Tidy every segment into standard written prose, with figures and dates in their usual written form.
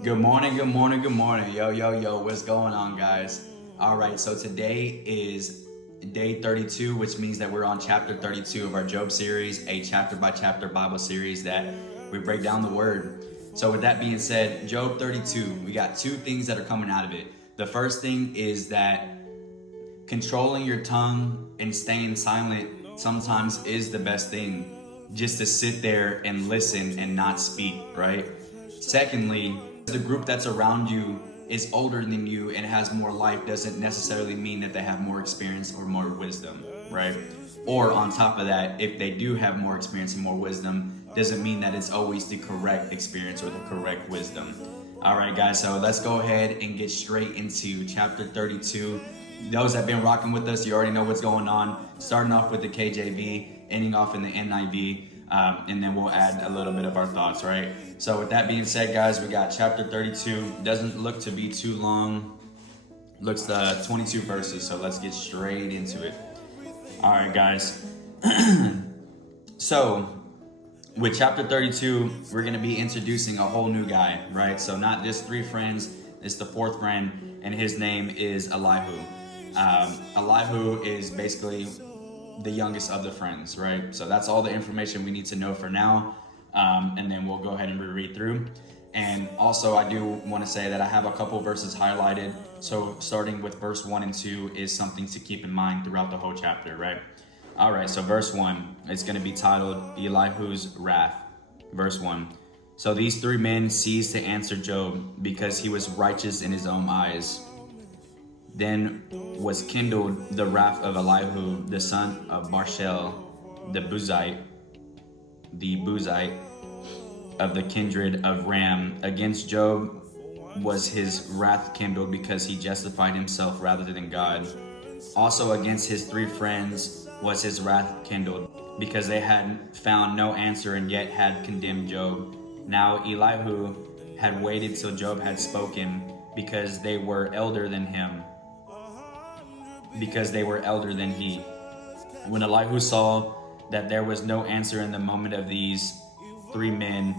Good morning, good morning, good morning. Yo, yo, yo, what's going on, guys? All right, so today is day 32, which means that we're on chapter 32 of our Job series, a chapter by chapter Bible series that we break down the word. So, with that being said, Job 32, we got two things that are coming out of it. The first thing is that controlling your tongue and staying silent sometimes is the best thing. Just to sit there and listen and not speak, right? Secondly, the group that's around you is older than you and has more life doesn't necessarily mean that they have more experience or more wisdom, right? Or on top of that, if they do have more experience and more wisdom, doesn't mean that it's always the correct experience or the correct wisdom. All right, guys, so let's go ahead and get straight into chapter 32. Those that have been rocking with us, you already know what's going on. Starting off with the KJV, ending off in the NIV, and then we'll add a little bit of our thoughts, right? So with that being said, guys, we got chapter 32. Doesn't look to be too long. Looks 22 verses, so let's get straight into it. All right, guys. So with chapter 32, we're going to be introducing a whole new guy, right? So not just three friends, it's the fourth friend, and his name is Elihu. Elihu is basically the youngest of the friends, right? So that's all the information we need to know for now, and then we'll go ahead and reread through. And also, I do want to say that I have a couple verses highlighted. So starting with verse 1 and 2 is something to keep in mind throughout the whole chapter, right? All right, so verse 1, it's going to be titled Elihu's Wrath. Verse 1. So these three men ceased to answer Job because he was righteous in his own eyes. Then was kindled the wrath of Elihu, the son of Barshel, the Buzite of the kindred of Ram. Against Job was his wrath kindled because he justified himself rather than God. Also against his three friends was his wrath kindled, because they had found no answer and yet had condemned Job. Now Elihu had waited till Job had spoken, because they were elder than he. When Elihu saw that there was no answer in the moment of these three men,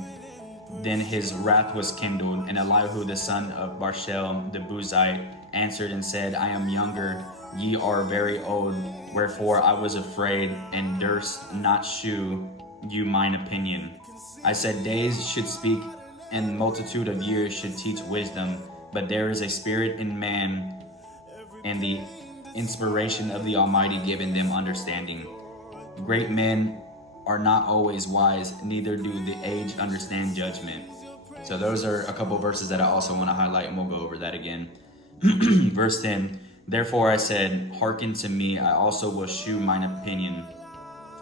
then his wrath was kindled, and Elihu the son of Barshel the Buzite answered and said, I am younger, ye are very old, wherefore I was afraid, and durst not shew you mine opinion. I said, days should speak, and multitude of years should teach wisdom, but there is a spirit in man, and the inspiration of the Almighty giving them understanding. Great men are not always wise, neither do the age understand judgment. So those are a couple verses that I also want to highlight, and we'll go over that again. Verse 10, therefore I said, hearken to me, I also will shew mine opinion.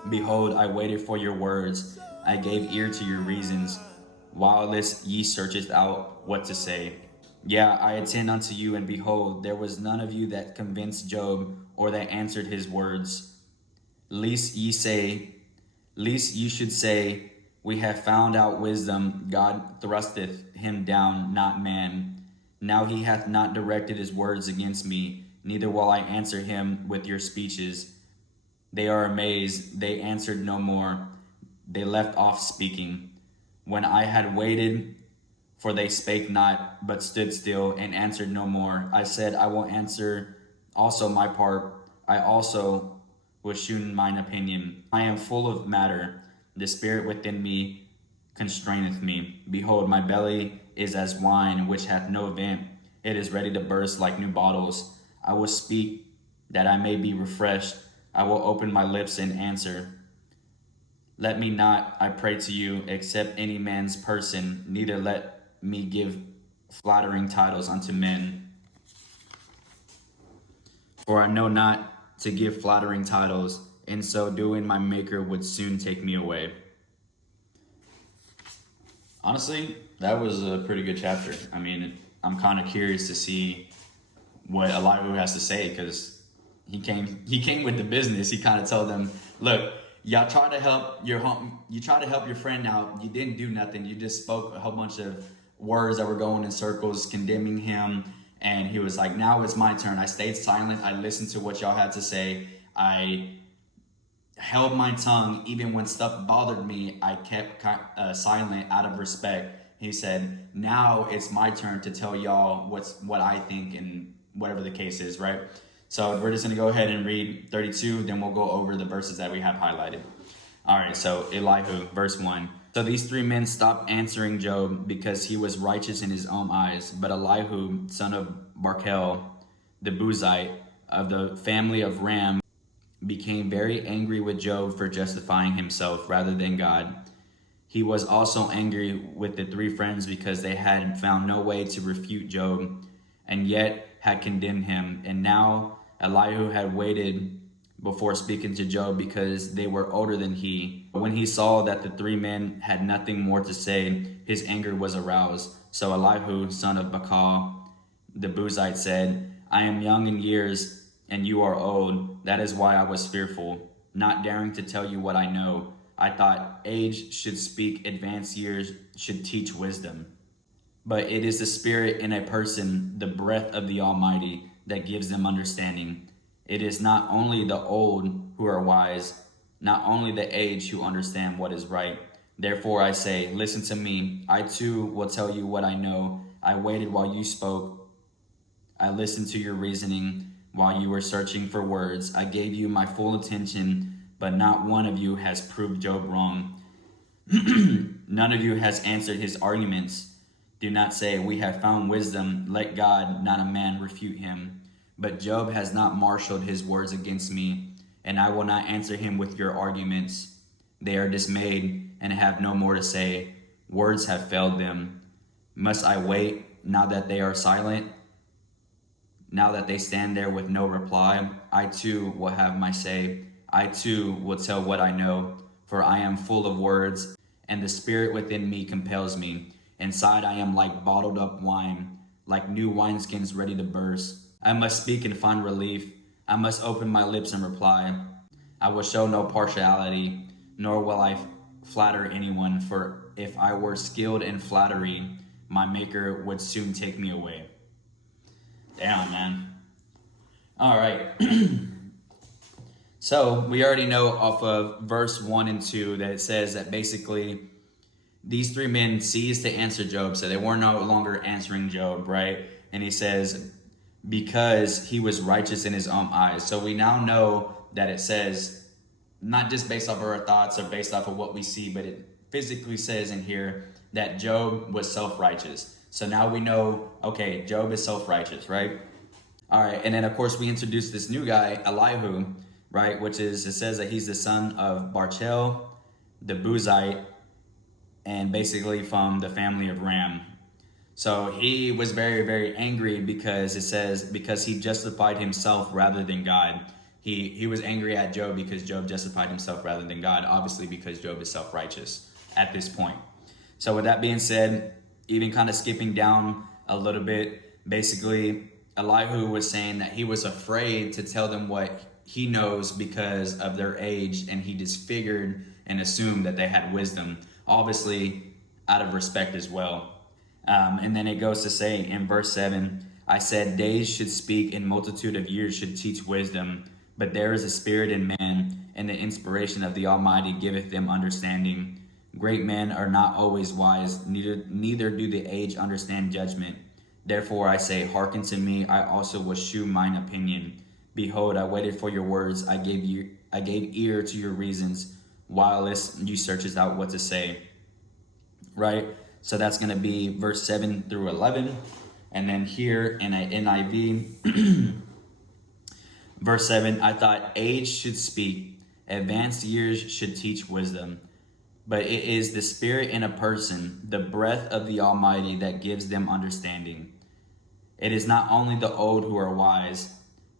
Behold, I waited for your words, I gave ear to your reasons. Whilst ye searcheth out what to say. Yeah, I attend unto you, and behold, there was none of you that convinced Job, or that answered his words. Lest ye should say, we have found out wisdom, God thrusteth him down, not man. Now he hath not directed his words against me, neither will I answer him with your speeches. They are amazed, they answered no more, they left off speaking. When I had waited, for they spake not, but stood still, and answered no more, I said, I will answer also my part, I also will shew mine opinion. I am full of matter, the spirit within me constraineth me. Behold, my belly is as wine which hath no vent, it is ready to burst like new bottles. I will speak that I may be refreshed, I will open my lips and answer. Let me not, I pray to you, accept any man's person, neither let me give flattering titles unto men. For I know not to give flattering titles, in so doing my Maker would soon take me away. Honestly, that was a pretty good chapter. I mean, I'm kind of curious to see what Elihu has to say, because he came with the business. He kind of told them, look, y'all try to help your friend out. You didn't do nothing. You just spoke a whole bunch of words that were going in circles, condemning him. And he was like, now it's my turn. I stayed silent. I listened to what y'all had to say. I held my tongue. Even when stuff bothered me, I kept silent out of respect. he said, now it's my turn to tell y'all what I think and whatever the case is, right? So we're just going to go ahead and read 32, then we'll go over the verses that we have highlighted. All right, so Elihu, verse 1. So these three men stopped answering Job because he was righteous in his own eyes. But Elihu, son of Barkel, the Buzite, of the family of Ram, became very angry with Job for justifying himself rather than God. He was also angry with the three friends because they had found no way to refute Job and yet had condemned him. And now Elihu had waited before speaking to Job because they were older than he. When he saw that the three men had nothing more to say, his anger was aroused. So Elihu, son of Bakal, the Buzite, said, I am young in years, and you are old. That is why I was fearful, not daring to tell you what I know. I thought age should speak, advanced years should teach wisdom. But it is the spirit in a person, the breath of the Almighty, that gives them understanding. It is not only the old who are wise, not only the aged who understand what is right. Therefore I say, listen to me. I too will tell you what I know. I waited while you spoke. I listened to your reasoning while you were searching for words. I gave you my full attention, but not one of you has proved Job wrong. None of you has answered his arguments. Do not say, we have found wisdom. Let God, not a man, refute him. But Job has not marshaled his words against me, and I will not answer him with your arguments. They are dismayed and have no more to say. Words have failed them. Must I wait now that they are silent? Now that they stand there with no reply, I too will have my say. I too will tell what I know, for I am full of words, and the spirit within me compels me. Inside I am like bottled up wine, like new wineskins ready to burst. I must speak and find relief. I must open my lips and reply. I will show no partiality, nor will I flatter anyone, for if I were skilled in flattery, my maker would soon take me away. Damn, man. All right. So we already know off of verse 1 and 2 that it says that basically these three men ceased to answer Job, so they were no longer answering Job, right? And he says, because he was righteous in his own eyes. So we now know that it says, not just based off of our thoughts or based off of what we see, but it physically says in here that Job was self-righteous. So now we know, okay, Job is self-righteous, right? All right, and then of course we introduce this new guy, Elihu, right? Which is, it says that he's the son of Barchel, the Buzite, and basically from the family of Ram. So he was very, very angry because it says, because he justified himself rather than God. He was angry at Job because Job justified himself rather than God, obviously because Job is self-righteous at this point. So with that being said, even kind of skipping down a little bit, basically Elihu was saying that he was afraid to tell them what he knows because of their age, and he disfigured and assumed that they had wisdom, obviously out of respect as well. And then it goes to say in verse 7, I said, days should speak and multitude of years should teach wisdom. But there is a spirit in men, and the inspiration of the Almighty giveth them understanding. Great men are not always wise, neither do the aged understand judgment. Therefore I say, hearken to me, I also will shew mine opinion. Behold, I waited for your words, I gave ear to your reasons, whilst you searches out what to say. Right? So that's going to be verse 7 through 11. And then here in a NIV, verse 7, I thought age should speak, advanced years should teach wisdom. But it is the spirit in a person, the breath of the Almighty, that gives them understanding. It is not only the old who are wise,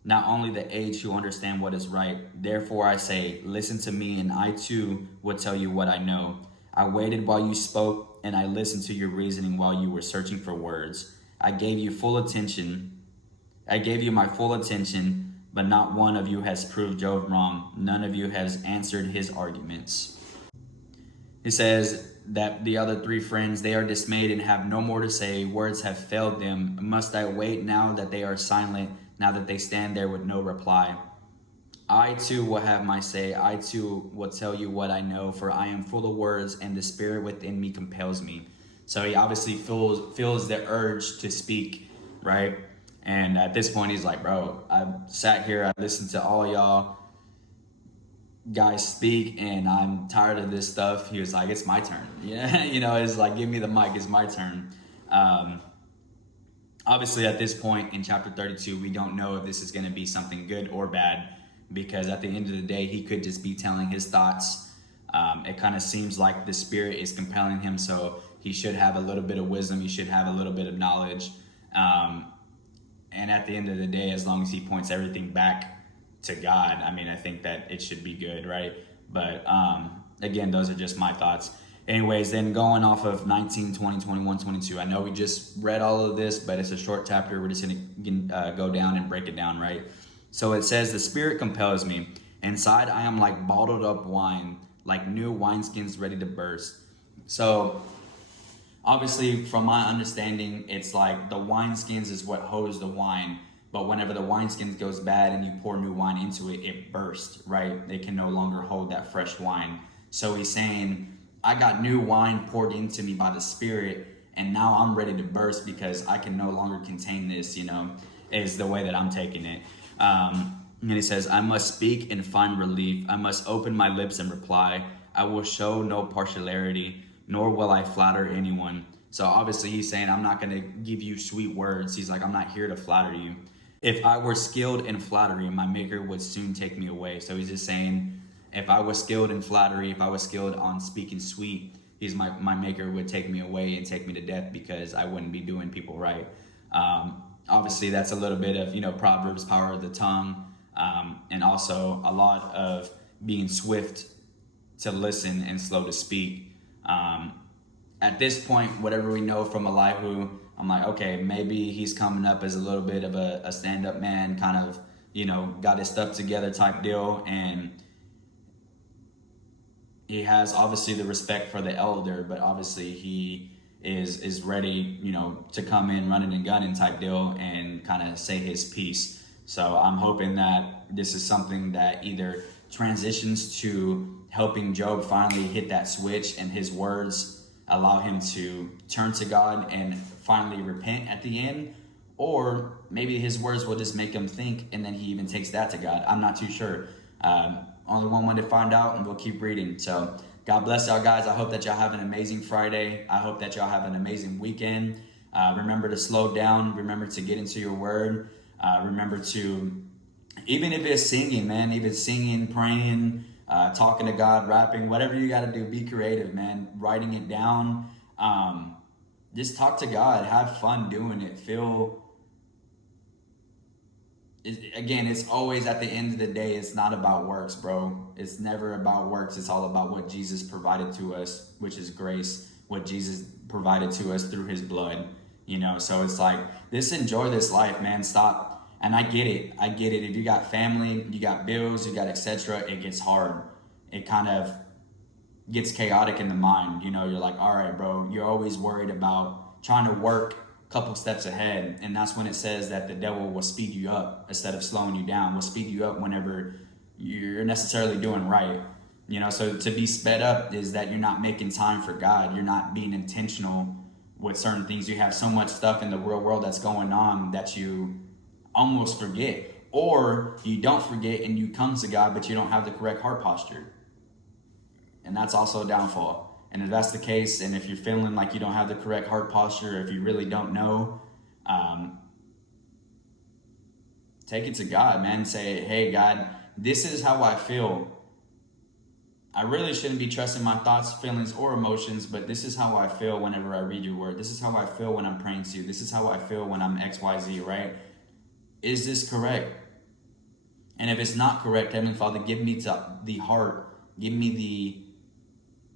not only the aged who understand what is right. Therefore I say, listen to me, and I too will tell you what I know. I waited while you spoke, and I listened to your reasoning while you were searching for words. I gave you full attention. I gave you my full attention, but not one of you has proved Job wrong. None of you has answered his arguments. He says that the other three friends, they are dismayed and have no more to say. Words have failed them. Must I wait now that they are silent, now that they stand there with no reply? I too will have my say. I too will tell you what I know, for I am full of words, and the spirit within me compels me. So he obviously feels the urge to speak, right? And at this point, he's like, bro, I sat here, I listened to all y'all guys speak, and I'm tired of this stuff. He was like, it's my turn. Yeah, it's like, give me the mic, it's my turn. Obviously, at this point in chapter 32, we don't know if this is going to be something good or bad, because at the end of the day, he could just be telling his thoughts. It kind of seems like the Spirit is compelling him, so he should have a little bit of wisdom, he should have a little bit of knowledge. And at the end of the day, as long as he points everything back to God, I mean, I think that it should be good, right? But again, those are just my thoughts. Anyways, then going off of 19, 20, 21, 22, I know we just read all of this, but it's a short chapter. We're just going to go down and break it down, right? So it says, the Spirit compels me. Inside I am like bottled up wine, like new wineskins ready to burst. So obviously, from my understanding, it's like the wineskins is what holds the wine. But whenever the wineskins goes bad and you pour new wine into it, it bursts, right? They can no longer hold that fresh wine. So he's saying, I got new wine poured into me by the Spirit, and now I'm ready to burst because I can no longer contain this, is the way that I'm taking it. And he says, I must speak and find relief. I must open my lips and reply. I will show no partiality, nor will I flatter anyone. So obviously he's saying, I'm not going to give you sweet words. He's like, I'm not here to flatter you. If I were skilled in flattery, my maker would soon take me away. So he's just saying, if I was skilled in flattery, if I was skilled on speaking sweet, my maker would take me away and take me to death, because I wouldn't be doing people right. Obviously that's a little bit of, Proverbs, power of the tongue, and also a lot of being swift to listen and slow to speak. At this point, whatever we know from Elihu, I'm like, okay, maybe he's coming up as a little bit of a stand-up man, kind of, got his stuff together type deal. And he has obviously the respect for the elder, but obviously he is ready, to come in running and gunning type deal and kind of say his piece. So I'm hoping that this is something that either transitions to helping Job finally hit that switch, and his words allow him to turn to God and finally repent at the end, or maybe his words will just make him think, and then he even takes that to God. I'm not too sure. Only one way to find out, and we'll keep reading. So God bless y'all guys. I hope that y'all have an amazing Friday. I hope that y'all have an amazing weekend. Remember to slow down. Remember to get into your word. Remember to, even if it's singing, man, even singing, praying, talking to God, rapping, whatever you got to do, be creative, man. Writing it down. Just talk to God. Have fun doing it. Again, it's always, at the end of the day, it's not about works, bro. It's never about works. It's all about what Jesus provided to us, which is grace, what Jesus provided to us through his blood, So it's like, just enjoy this life, man. Stop. And I get it. If you got family, you got bills, you got etc., it gets hard. It kind of gets chaotic in the mind. You're like, all right, bro, you're always worried about trying to work couple steps ahead, and that's when it says that the devil will speed you up instead of slowing you down. Will speed you up whenever you're necessarily doing right, so to be sped up is that you're not making time for God. You're not being intentional with certain things. You have so much stuff in the real world that's going on that you almost forget, or you don't forget and you come to God, but you don't have the correct heart posture, and that's also a downfall. And if that's the case, and if you're feeling like you don't have the correct heart posture, if you really don't know, take it to God, man. Say, hey, God, this is how I feel. I really shouldn't be trusting my thoughts, feelings, or emotions, but this is how I feel whenever I read your word. This is how I feel when I'm praying to you. This is how I feel when I'm XYZ, right? Is this correct? And if it's not correct, Heavenly Father, give me the heart. Give me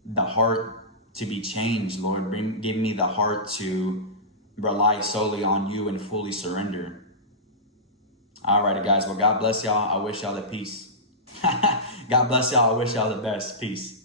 the heart to be changed, Lord. Give me the heart to rely solely on you and fully surrender. All right, guys. Well, God bless y'all. I wish y'all the peace. God bless y'all. I wish y'all the best. Peace.